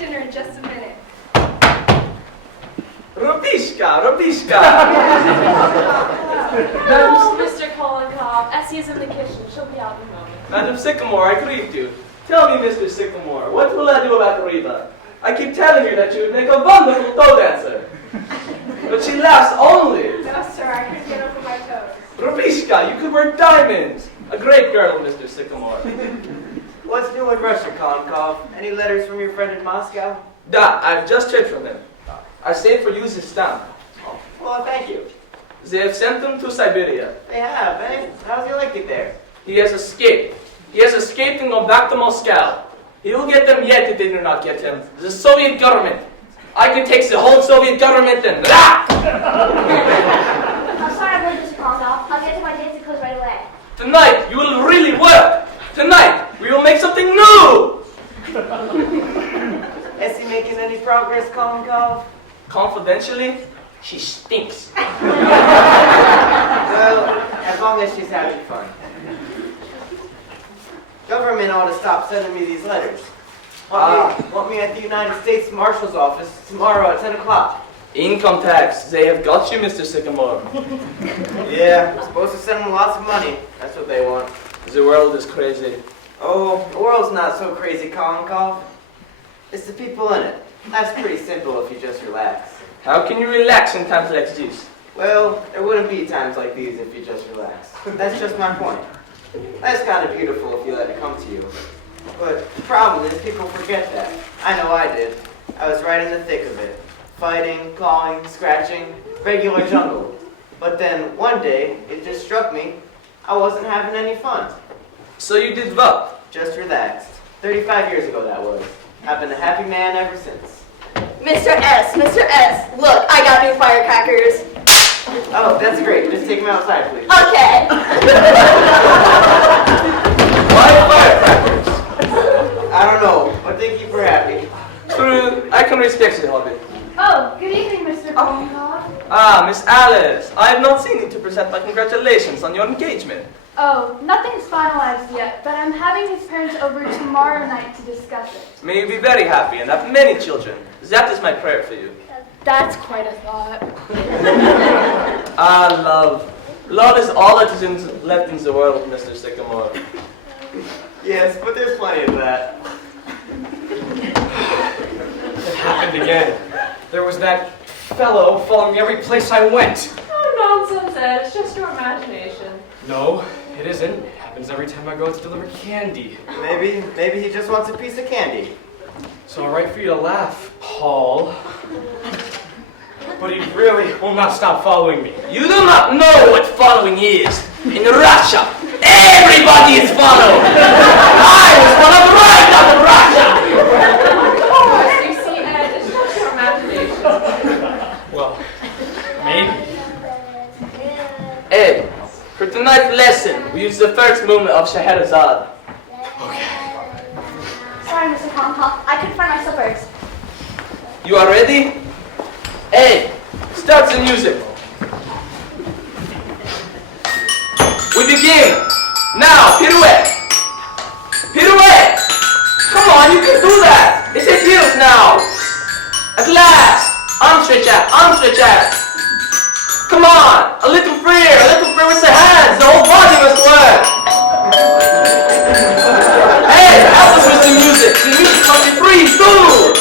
dinner in just a minute. Rubishka, Rubishka! No, Mr. Kolnikov. Essie is in the kitchen. She'll be out in a moment. Madam Sycamore, I greet you. Tell me, Mr. Sycamore, what will I do about Reba? I keep telling her that she would make a wonderful toe dancer. But she laughs only. No, sir, I couldn't get over my toes. Rubishka, you could wear diamonds. A great girl, Mr. Sycamore. What's new in Russia, Kolnikov? Any letters from your friend in Moscow? Da, I've just heard from him. I sent for you his stamp. Oh, well, thank you. They have sent him to Siberia. They have, eh? How's he like it there? He has escaped. He has escaped and gone back to Moscow. He will get them yet if they do not get him. The Soviet government. I can take the whole Soviet government and... Ah! I'm sorry I'm late, Mr. Kolnikov. I'll get to my dancing clothes right away. Tonight, you will really work. Tonight, we will make something new. Is he making any progress, Kolnikov? Confidentially, she stinks. Well, as long as she's having fun. Government ought to stop sending me these letters. Want me at the United States Marshal's office tomorrow at 10 o'clock. Income tax. They have got you, Mr. Sycamore. Yeah, I'm supposed to send them lots of money. That's what they want. The world is crazy. Oh, the world's not so crazy, Kolnikov. It's the people in it. That's pretty simple if you just relax. How can you relax in times like this? Well, there wouldn't be times like these if you just relaxed. That's just my point. That's kind of beautiful if you let it come to you. But the problem is people forget that. I know I did. I was right in the thick of it. Fighting, clawing, scratching, regular jungle. But then one day, it just struck me, I wasn't having any fun. So you did what? Just relaxed. 35 years ago that was. I've been a happy man ever since. Mr. S, look, I got new firecrackers. Oh, that's great. Just take them outside, please. Okay. Why firecrackers? I don't know, but they keep her happy. True, I can respect the hobby. Oh, good evening, Mr. Kolnikov. Ah, Miss Alice, I have not seen you to present my congratulations on your engagement. Oh, nothing's finalized yet, but I'm having his parents over tomorrow night to discuss it. May you be very happy and have many children. That is my prayer for you. That's quite a thought. Ah, love. Love is all that is left in the world, Mr. Sycamore. Yes, but there's plenty of that. It happened again. There was that fellow following me every place I went. Oh, nonsense, Ed. It's just your imagination. No, it isn't. It happens every time I go to deliver candy. Maybe he just wants a piece of candy. It's all right for you to laugh, Paul. But he really will not stop following me. You do not know what following is. In Russia, everybody is followed. I was one of right out of Russia. Of course, you see, Ed, it's just your imagination. Well, maybe. Ed, for tonight's lesson, we use the first movement of Scheherazade. Sorry, Mr. Kolnikov. I couldn't find my slippers. You are ready? Ed, start the music. We begin. Now, pirouette. Pirouette. Come on, you can do that. It's a heels now. At last. Arm stretch out. Come on, a little freer with the hands. The whole body must work. Ed, help us with the music. The music must be free too.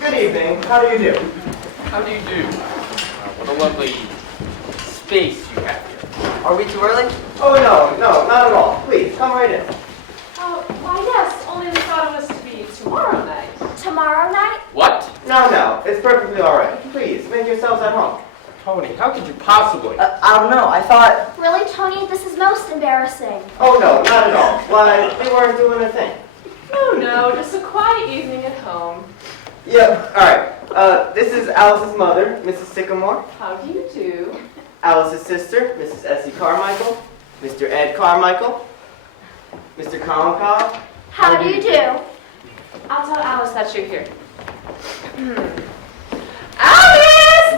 Good evening. How do you do? How do you do? What a lovely space you have here. Are we too early? Oh, no, not at all. Please, come right in. Oh, why, yes, only we thought it was to be tomorrow night. Tomorrow night? What? No, it's perfectly all right. Please, make yourselves at home. Tony, how could you possibly? I don't know. I thought... Really, Tony? This is most embarrassing. Oh, no, not at all. Why, they weren't doing a thing. No, just a quiet evening at home. Yeah, all right. This is Alice's mother, Mrs. Sycamore. How do you do? Alice's sister, Mrs. Essie Carmichael. Mr. Ed Carmichael. Mr. Kolnikov. How do you do? I'll tell Alice that you're here. Alice!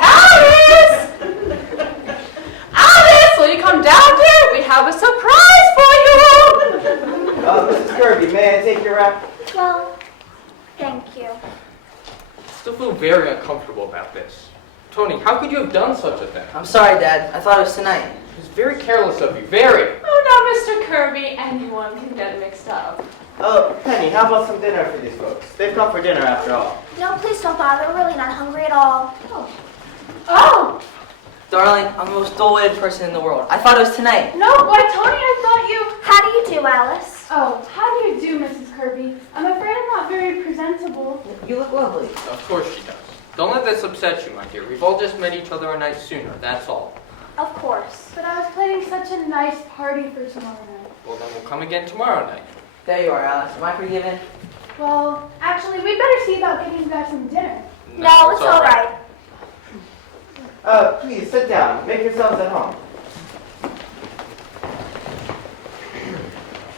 very uncomfortable about this. Tony, how could you have done such a thing? I'm sorry, Dad. I thought it was tonight. It was very careless of you, very. Oh, now, Mr. Kirby, anyone can get mixed up. Oh, Penny, how about some dinner for these folks? They've come for dinner after all. No, please don't bother. We're really not hungry at all. Oh, Darling, I'm the most dull-witted person in the world. I thought it was tonight. no, why, Tony, I thought you... How do you do, Alice? Oh, how do you do, Mrs. Kirby? I'm afraid I'm not very presentable. You look lovely. Of course she does. Don't let this upset you, my dear. We've all just met each other a night sooner, that's all. Of course. But I was planning such a nice party for tomorrow night. Well, then we'll come again tomorrow night. There you are, Alice. Am I forgiven? Well, actually, we'd better see about getting you guys some dinner. No, it's all right. Please, sit down. Make yourselves at home.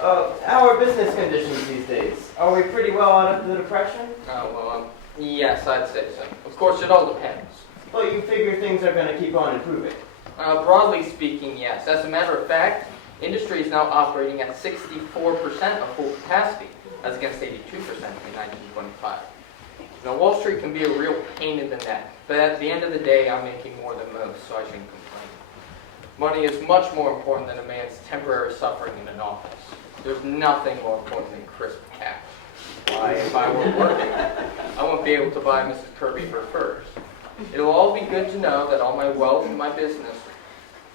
How are business conditions these days? Are we pretty well out of the depression? Oh, well, yes, I'd say so. Of course, it all depends. Well, you figure things are going to keep on improving. Broadly speaking, yes. As a matter of fact, industry is now operating at 64% of full capacity, as against 82% in 1925. Now, Wall Street can be a real pain in the neck, but at the end of the day, I'm making more than most, so I shouldn't complain. Money is much more important than a man's temporary suffering in an office. There's nothing more important than crisp cash. Why, if I were working, I wouldn't be able to buy Mrs. Kirby her furs. It'll all be good to know that all my wealth and my business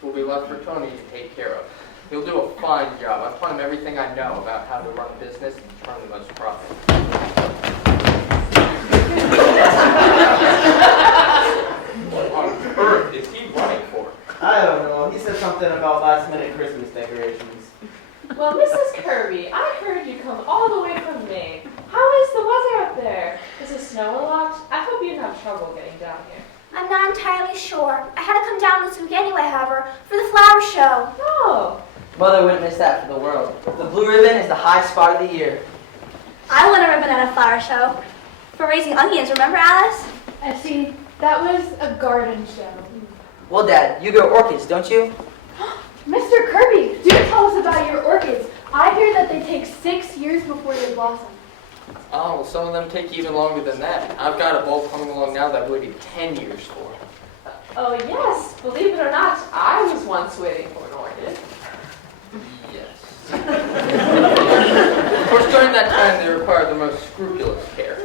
will be left for Tony to take care of. He'll do a fine job. I've taught him everything I know about how to run a business and turn the most profit. What on earth is he running for? I don't know. He said something about last-minute Christmas decorations. Well, Mrs. Kirby, I heard you come all the way from Maine. How is the weather up there? Is it snowing a lot? I hope you didn't have trouble getting down here. I'm not entirely sure. I had to come down this week anyway, however, for the flower show. Oh. Mother wouldn't miss that for the world. The blue ribbon is the high spot of the year. I won a ribbon at a flower show for raising onions, remember, Alice? I see. That was a garden show. Well, Dad, you grow orchids, don't you? Mr. Kirby, do tell us about your orchids. I hear that they take 6 years before they blossom. Oh, well, some of them take even longer than that. I've got a bulb coming along now that I waited 10 years for. Oh, yes. Believe it or not, I was once waiting for an orchid. Yes. Of course, during that time, they required the most scrupulous care.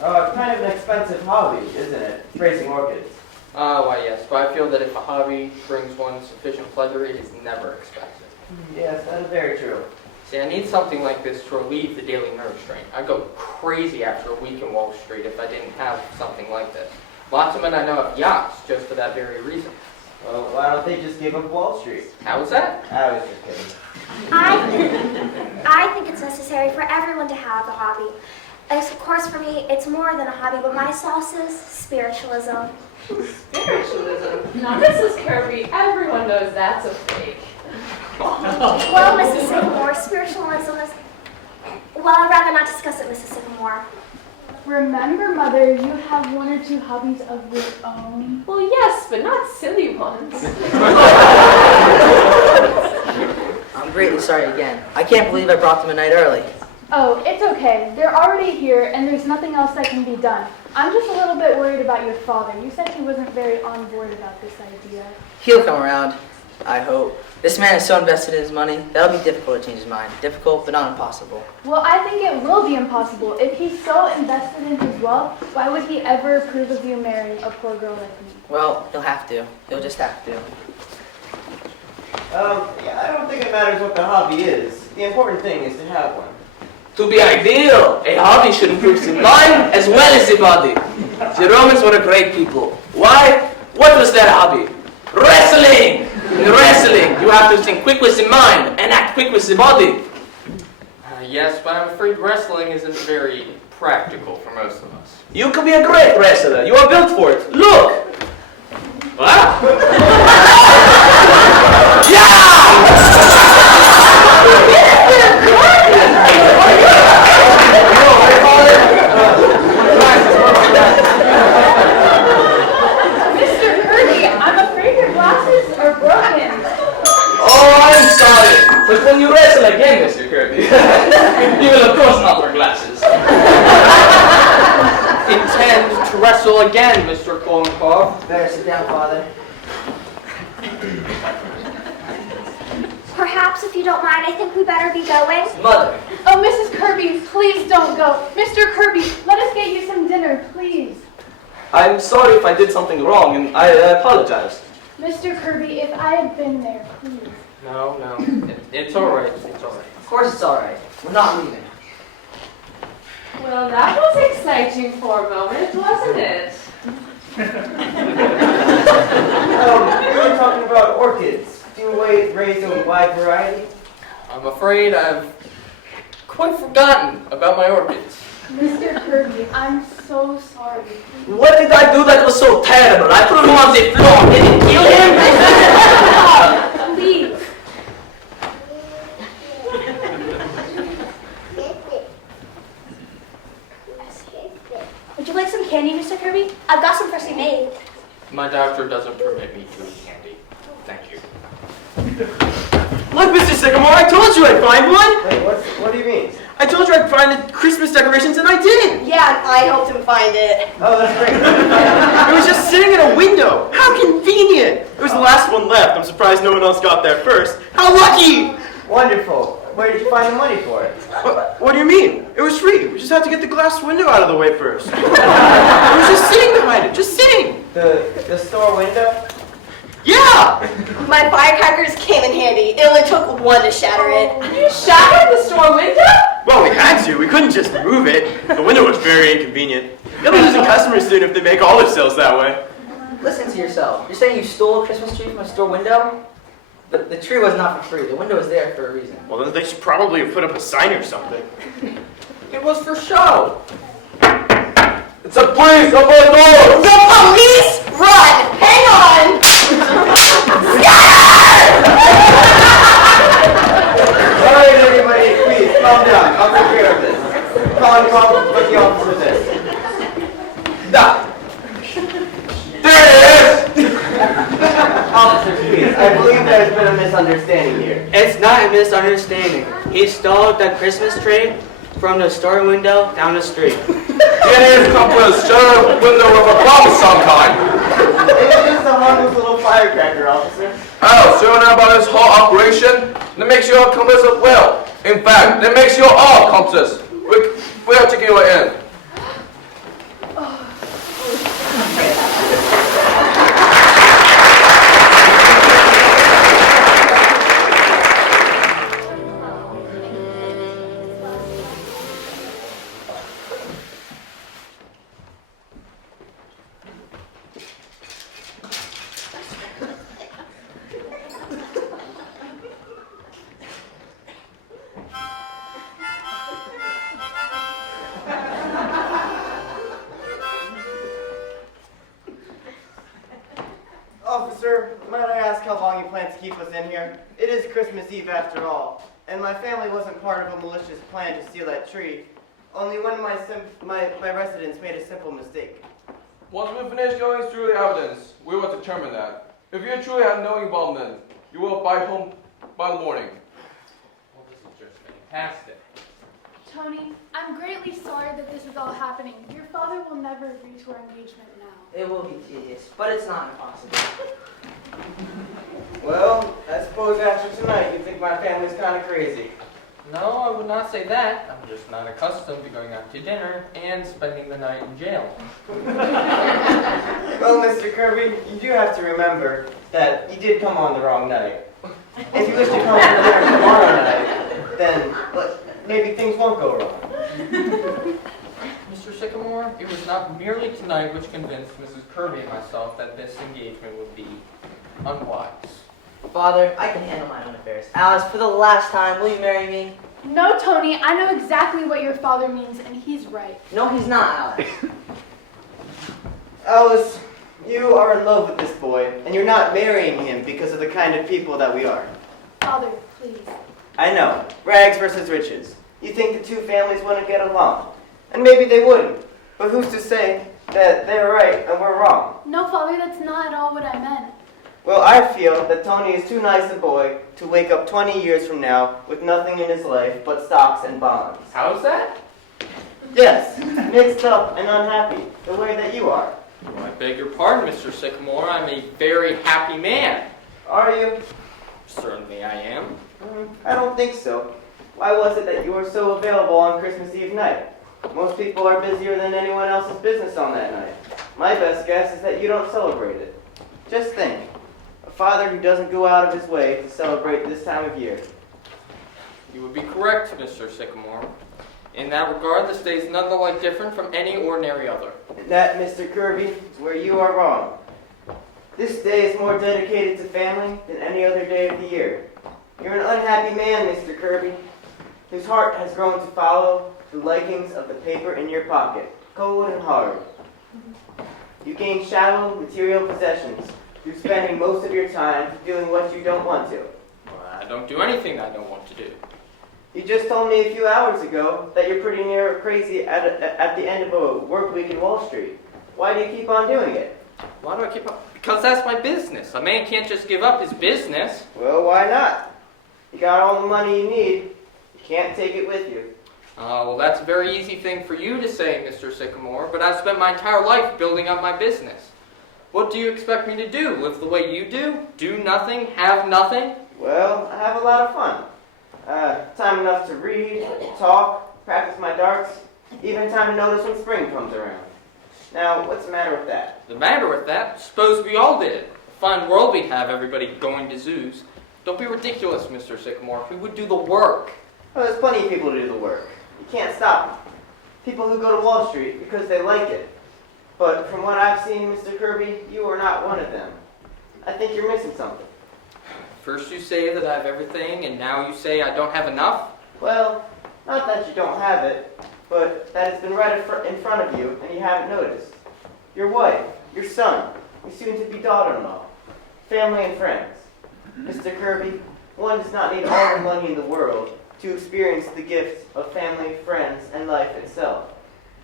Kind of an expensive hobby, isn't it? Raising orchids. Why, yes, but I feel that if a hobby brings one sufficient pleasure, it is never expensive. Yes, that is very true. See, I need something like this to relieve the daily nerve strain. I'd go crazy after a week in Wall Street if I didn't have something like this. Lots of men I know have yachts just for that very reason. Well, why don't they just give up Wall Street? How was that? I was just kidding. I think it's necessary for everyone to have a hobby. Of course, for me, it's more than a hobby, but my sauce is spiritualism. Spiritualism? Now, Mrs. Kirby, everyone knows that's a fake. Well, Mrs. Sycamore, spiritualism is... Well, I'd rather not discuss it, Mrs. Sycamore. Remember, Mother, you have 1 or 2 hobbies of your own. Well, yes, but not silly ones. I'm greatly sorry again. I can't believe I brought them a night early. Oh, it's okay. They're already here, and there's nothing else that can be done. I'm just a little bit worried about your father. You said he wasn't very on board about this idea. He'll come around, I hope. This man is so invested in his money, that'll be difficult to change his mind. Difficult, but not impossible. Well, I think it will be impossible. If he's so invested in his wealth, why would he ever approve of you marrying a poor girl like me? Well, he'll have to. He'll just have to. Yeah, I don't think it matters what the hobby is. The important thing is to have one. To be ideal, a hobby should improve the mind as well as the body. The Romans were a great people. Why? What was their hobby? Wrestling! In wrestling, you have to think quick with the mind and act quick with the body. Yes, but I'm afraid wrestling isn't very practical for most of us. You could be a great wrestler. You are built for it. Look! What? Mr. Kirby, I'm afraid your glasses are broken. Oh, I'm sorry. But when you wrestle again, Mr. Kirby, you will of course not wear glasses. Intend to wrestle again, Mr. Kolnikov. Better sit down, Father. Perhaps, if you don't mind, I think we better be going. Mother. Oh, Mrs. Kirby, please don't go. Mr. Kirby, let us get you some dinner, please. I'm sorry if I did something wrong, and I apologize. Mr. Kirby, if I had been there, please. No, it's all right. It's all right. Of course it's all right. We're not leaving. Well, that was exciting for a moment, wasn't it? We were talking about orchids. Do you raise a wide variety? I'm afraid I've quite forgotten about my orchids. Mr. Kirby, I'm so sorry. What did I do that was so terrible? I put him on the floor. Did it kill him? Please. Would you like some candy, Mr. Kirby? I've got some freshly made. My doctor doesn't permit me to eat candy. Thank you. Look, Mr. Sycamore, I told you I'd find one! Wait, what do you mean? I told you I'd find the Christmas decorations and I did! Yeah, and I helped him find it. Oh, that's great. It was just sitting in a window! How convenient! It was the last one left. I'm surprised no one else got there first. How lucky! Wonderful. Where did you find the money for it? What do you mean? It was free. We just had to get the glass window out of the way first. It was just sitting behind it, just sitting! The store window? Yeah! My firecrackers came in handy. It only took one to shatter it. You shattered the store window? Well, we had to. We couldn't just move it. The window was very inconvenient. They'll be losing customers soon if they make all their sales that way. Listen to yourself. You're saying you stole a Christmas tree from a store window? The tree was not for free. The window was there for a reason. Well, then they should probably have put up a sign or something. It was for show. It's a police! Open the door! The police! Run! Hang on! All right, everybody, please, calm down. I'll take care of this. Call what the officer says. Da! There it is! Officer, please, I believe there's been a misunderstanding here. It's not a misunderstanding. He stole the Christmas tree from the store window down the street. It is compass, shut a window with a bomb of some kind. It's just a harmless little firecracker, officer. Oh, so you know about this whole operation? That makes you all compass as well. In fact, that makes you all compass. We are taking you in. Officer, might I ask how long you plan to keep us in here? It is Christmas Eve after all, and my family wasn't part of a malicious plan to steal that tree. Only one of my residents made a simple mistake. Once we finish going through the evidence, we will determine that. If you truly have no involvement, you will buy home by the morning. Well, this is just fantastic. Tony, I'm greatly sorry that this is all happening. Your father will never agree to our engagement now. It will be tedious, but it's not impossible. Well, I suppose after tonight you think my family's kind of crazy. No, I would not say that. I'm just not accustomed to going out to dinner and spending the night in jail. Well, Mr. Kirby, you do have to remember that you did come on the wrong night. If you wish to come over there tomorrow night, then maybe things won't go wrong. Mr. Sycamore, it was not merely tonight which convinced Mrs. Kirby and myself that this engagement would be unwise. Father, I can handle my own affairs. Alice, for the last time, will you marry me? No, Tony, I know exactly what your father means, and he's right. No, he's not, Alice. Alice, you are in love with this boy, and you're not marrying him because of the kind of people that we are. Father, please. I know, rags versus riches. You think the two families wouldn't get along, and maybe they wouldn't. But who's to say that they're right and we're wrong? No, Father, that's not at all what I meant. Well, I feel that Tony is too nice a boy to wake up 20 years from now with nothing in his life but stocks and bonds. How's that? Yes, mixed up and unhappy, the way that you are. Well, I beg your pardon, Mr. Sycamore. I'm a very happy man. Are you? Certainly I am. I don't think so. Why was it that you were so available on Christmas Eve night? Most people are busier than anyone else's business on that night. My best guess is that you don't celebrate it. Just think, a father who doesn't go out of his way to celebrate this time of year. You would be correct, Mr. Sycamore. In that regard, this day is none the like different from any ordinary other. That, Mr. Kirby, is where you are wrong. This day is more dedicated to family than any other day of the year. You're an unhappy man, Mr. Kirby, whose heart has grown to follow the likings of the paper in your pocket, cold and hard. You gain shallow material possessions through spending most of your time doing what you don't want to. Well, I don't do anything I don't want to do. You just told me a few hours ago that you're pretty near crazy at the end of a work week in Wall Street. Why do you keep on doing it? Why do I keep up? Because that's my business. A man can't just give up his business. Well, why not? You got all the money you need. You can't take it with you. Well, that's a very easy thing for you to say, Mr. Sycamore, but I've spent my entire life building up my business. What do you expect me to do? Live the way you do? Do nothing? Have nothing? Well, I have a lot of fun. Time enough to read, talk, practice my darts, even time to notice when spring comes around. Now, what's the matter with that? The matter with that? Suppose we all did. A fine world we'd have, everybody going to zoos. Don't be ridiculous, Mr. Sycamore. Who would do the work? Well, there's plenty of people to do the work. You can't stop them. People who go to Wall Street because they like it. But from what I've seen, Mr. Kirby, you are not one of them. I think you're missing something. First you say that I have everything, and now you say I don't have enough? Well, not that you don't have it, but that it's been right in front of you and you haven't noticed. Your wife, your son, your soon-to-be daughter-in-law, family and friends. Mr. Kirby, one does not need all the money in the world to experience the gifts of family, friends, and life itself.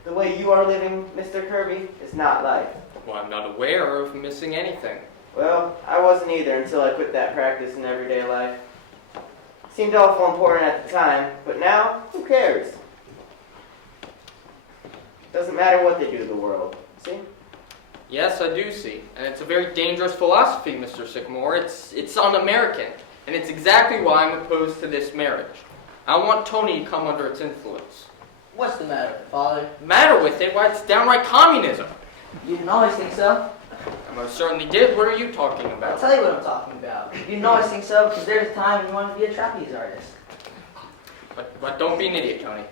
The way you are living, Mr. Kirby, is not life. Well, I'm not aware of missing anything. Well, I wasn't either until I put that practice in everyday life. Seemed awful important at the time, but now, who cares? Doesn't matter what they do to the world, see? Yes, I do see. And it's a very dangerous philosophy, Mr. Sycamore. It's un-American. And it's exactly why I'm opposed to this marriage. I want Tony to come under its influence. What's the matter, Father? Matter with it? Why, it's downright communism. You didn't always think so. I most certainly did. What are you talking I'll about? tell you what I'm talking about. You didn't always think so because there's a time when you wanted to be a trapeze artist. But don't be an idiot, Tony.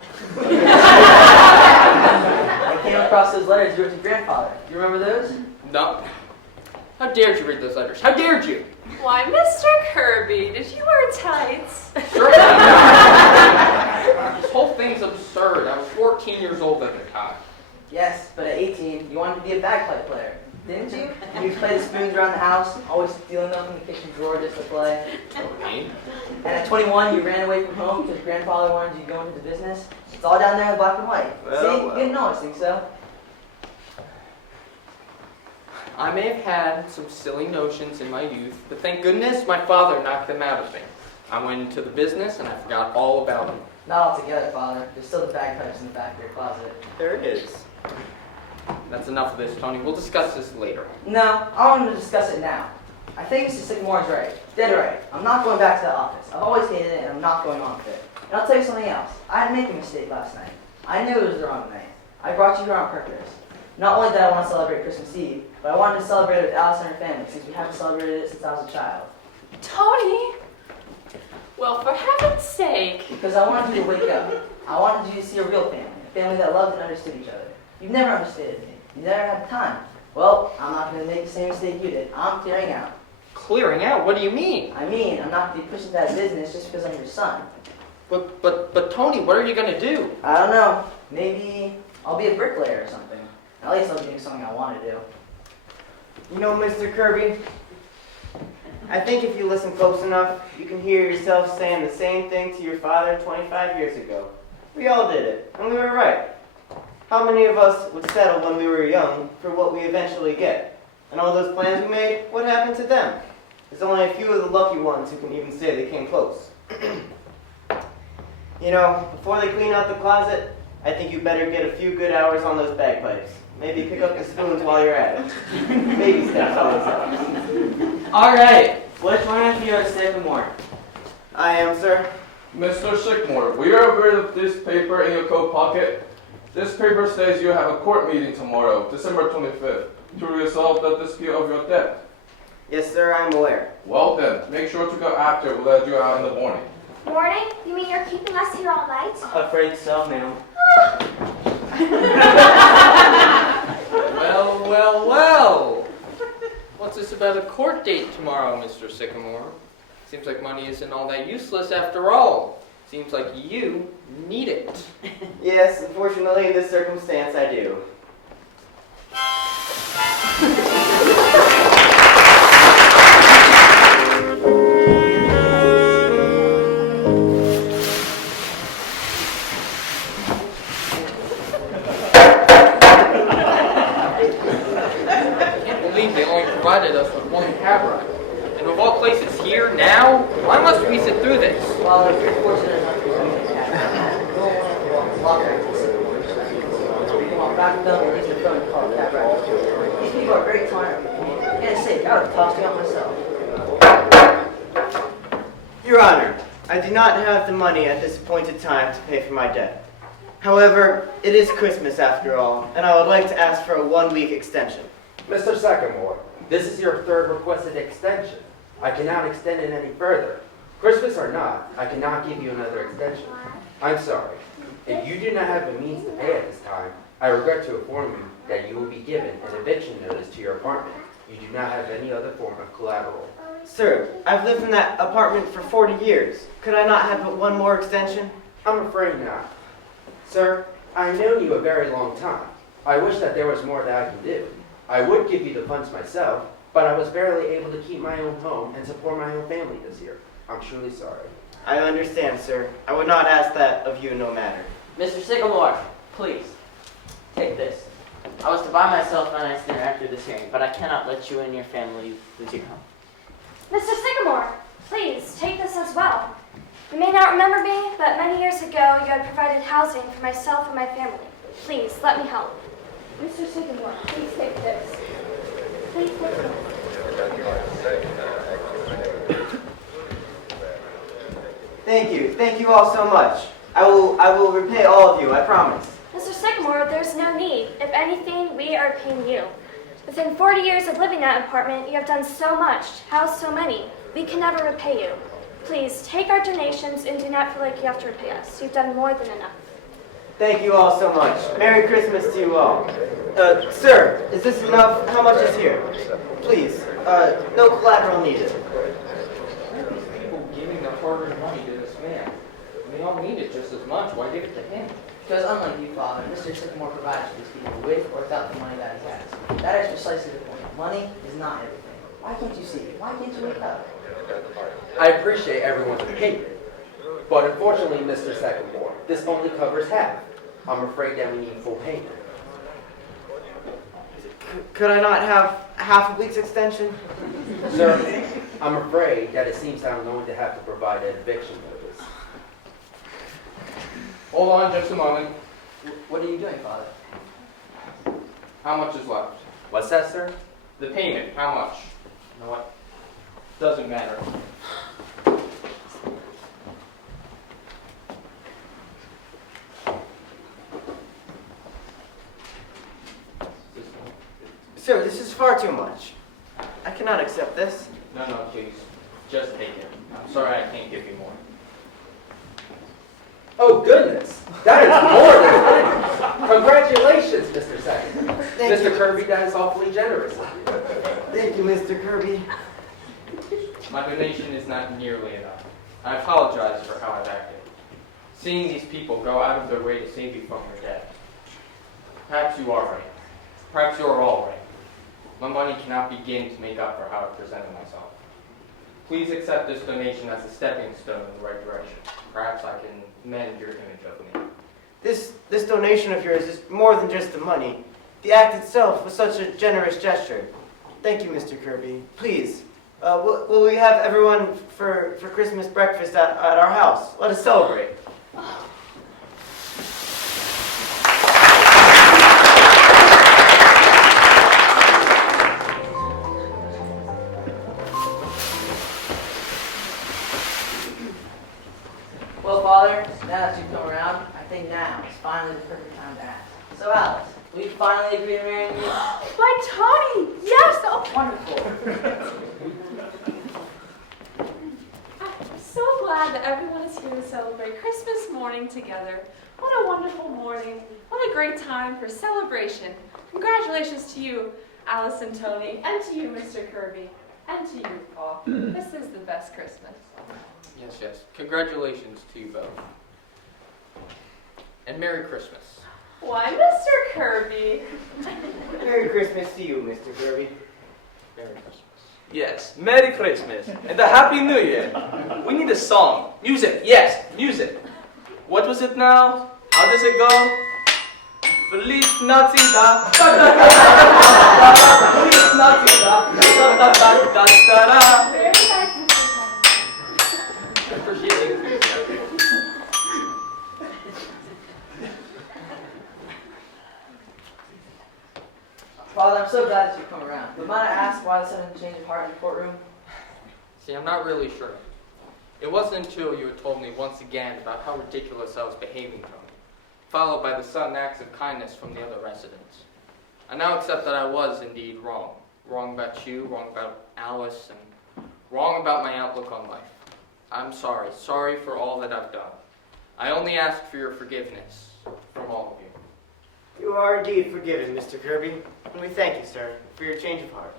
I came across those letters you wrote to grandfather. You remember those? No. How dared you read those letters? How dared you? Why, Mr. Kirby, did you wear tights? Certainly not. This whole thing's absurd. I was 14 years old at the time. Yes, but at 18, you wanted to be a bagpipe player, didn't you? You play the spoons around the house, always stealing them from the kitchen drawer just to play. Tony? And at 21, you ran away from home because grandfather wanted you to go into the business. It's all down there in black and white. See, you didn't always think so. I may have had some silly notions in my youth, but thank goodness my father knocked them out of me. I went into the business and I forgot all about them. Not altogether, Father. There's still the bagpipes in the back of your closet. There it is. That's enough of this, Tony. We'll discuss this later. No, I want to discuss it now. I think Mr. Sycamore is right. Dead right. I'm not going back to the office. I've always hated it and I'm not going on with it. And I'll tell you something else. I didn't make a mistake last night. I knew it was the wrong night. I brought you here on purpose. Not only did I want to celebrate Christmas Eve, but I wanted to celebrate it with Alice and her family since we haven't celebrated it since I was a child. Tony? Well, for heaven's sake. Because I wanted you to wake up. I wanted you to see a real family, a family that loved and understood each other. You've never understood me. You never had the time. Well, I'm not going to make the same mistake you did. I'm clearing out. Clearing out? What do you mean? I mean, I'm not going to be pushing that business just because I'm your son. But Tony, what are you going to do? I don't know. Maybe I'll be a bricklayer or something. At least I'll be doing something I want to do. You know, Mr. Kirby, I think if you listen close enough, you can hear yourself saying the same thing to your father 25 years ago. We all did it, and we were right. How many of us would settle when we were young for what we eventually get? And all those plans we made, what happened to them? There's only a few of the lucky ones who can even say they came close. You know, before they clean out the closet, I think you better get a few good hours on those bagpipes. Maybe pick up the spoons while you're at it. Baby steps always helps. Alright, which one of you is Sycamore? I am, sir. Mr. Sycamore, we are aware of this paper in your coat pocket. This paper says you have a court meeting tomorrow, December 25th, to resolve the dispute of your debt. Yes, sir, I'm aware. Well then, make sure to go after. We'll let you out in the morning. Morning? You mean you're keeping us here all night? Afraid so, ma'am. Well. What's this about a court date tomorrow, Mr. Sycamore? Seems like money isn't all that useless after all. Seems like you need it. Yes, unfortunately in this circumstance I do. I can't believe they only provided us with one cab ride. And of all places, here, now? Why must we sit through this? Well, if you're fortunate enough to meet the cab, you'll want to walk back to Sycamore. So you can walk back with them and use your phone to call the cab right. These people are very tired. Can't say, I would have tossed me out myself. Your Honor, I do not have the money at this appointed time to pay for my debt. However, it is Christmas after all, and I would like to ask for a 1-week extension. Mr. Sycamore, this is your third requested extension. I cannot extend it any further. Christmas or not, I cannot give you another extension. I'm sorry. If you do not have the means to pay at this time, I regret to inform you that you will be given an eviction notice to your apartment. You do not have any other form of collateral. Sir, I've lived in that apartment for 40 years. Could I not have but one more extension? I'm afraid not. Sir, I've known you a very long time. I wish that there was more that I can do. I would give you the funds myself, but I was barely able to keep my own home and support my own family this year. I'm truly sorry. I understand, sir. I would not ask that of you no matter. Mr. Sycamore, please, take this. I was to buy myself a nice dinner after this hearing, but I cannot let you and your family lose your home. Mr. Sycamore, please take this as well. You may not remember me, but many years ago you had provided housing for myself and my family. Please, let me help. Mr. Sycamore, please take this. Please take this. Thank you. Thank you all so much. I will repay all of you, I promise. Mr. Sycamore, there's no need. If anything, we are paying you. Within 40 years of living in that apartment, you have done so much, housed so many. We can never repay you. Please, take our donations and do not feel like you have to repay us. You've done more than enough. Thank you all so much. Merry Christmas to you all. Sir, is this enough? How much is here? Please, no collateral needed. Why are these people giving their hard-earned money to this man? They all need it just as much. Why give it to him? Because unlike you, Father, Mr. Sycamore provides for these people with or without the money that he has. That is precisely the point. Money is not everything. Why can't you see it? Why can't you wake up? I appreciate everyone's opinion, but unfortunately, Mr. Sycamore, this only covers half. I'm afraid that we need full payment. Could I not have half a week's extension? Sir, I'm afraid that it seems that I'm going to have to provide an eviction notice. Hold on just a moment. What are you doing, Father? How much is left? What's that, sir? The payment, how much? You know what? Doesn't matter. Sir, this is far too much. I cannot accept this. No, please. Just take it. I'm sorry I can't give you more. Oh, goodness. That is more than plenty. Congratulations, Mr. Sycamore. Mr. Kirby, that is awfully generous of you. Thank you, Mr. Kirby. My donation is not nearly enough. I apologize for how I've acted. Seeing these people go out of their way to save you from your debt. Perhaps you are right. Perhaps you are all right. My money cannot begin to make up for how I presented myself. Please accept this donation as a stepping stone in the right direction. Perhaps I can mend your image of me. This donation of yours is more than just the money. The act itself was such a generous gesture. Thank you, Mr. Kirby. Please, will we have everyone for Christmas breakfast at our house? Let us celebrate. Father, now that you've come around, I think now is finally the perfect time to ask. So, Alice, will you finally agree to marry me? My Tony! Yes! Oh, Wonderful. I'm so glad that everyone is here to celebrate Christmas morning together. What a wonderful morning. What a great time for celebration. Congratulations to you, Alice and Tony, and to you, Mr. Kirby, and to you, Paul. This is the best Christmas. Yes, yes. Congratulations to you both. And Merry Christmas. Why, Mr. Kirby? Merry Christmas to you, Mr. Kirby. Merry Christmas. Yes, Merry Christmas and a Happy New Year. We need a song. Music, yes, music. What was it now? How does it go? Feliz Navidad. Feliz Navidad. Very nice, Mr. Coleman. Appreciate it. Father, I'm so glad that you've come around. But might I ask why the sudden change of heart in the courtroom? See, I'm not really sure. It wasn't until you had told me once again about how ridiculous I was behaving, Tony, followed by the sudden acts of kindness from the other residents. I now accept that I was indeed wrong. Wrong about you, wrong about Alice, and wrong about my outlook on life. I'm sorry. Sorry for all that I've done. I only ask for your forgiveness from all of you. You are indeed forgiven, Mr. Kirby, and we thank you, sir, for your change of heart.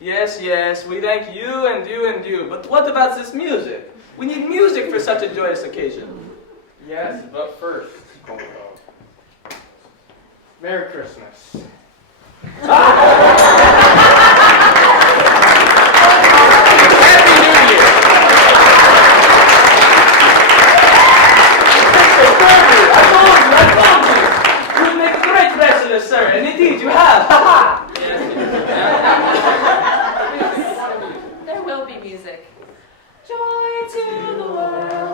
Yes, yes, we thank you and you and you. But what about this music? We need music for such a joyous occasion. Yes, but first, Merry Christmas. Happy New Year! Mr. Kirby, I told you. You would make a great wrestler, sir, and indeed you have. Ha ha! There will be music. Joy to the world.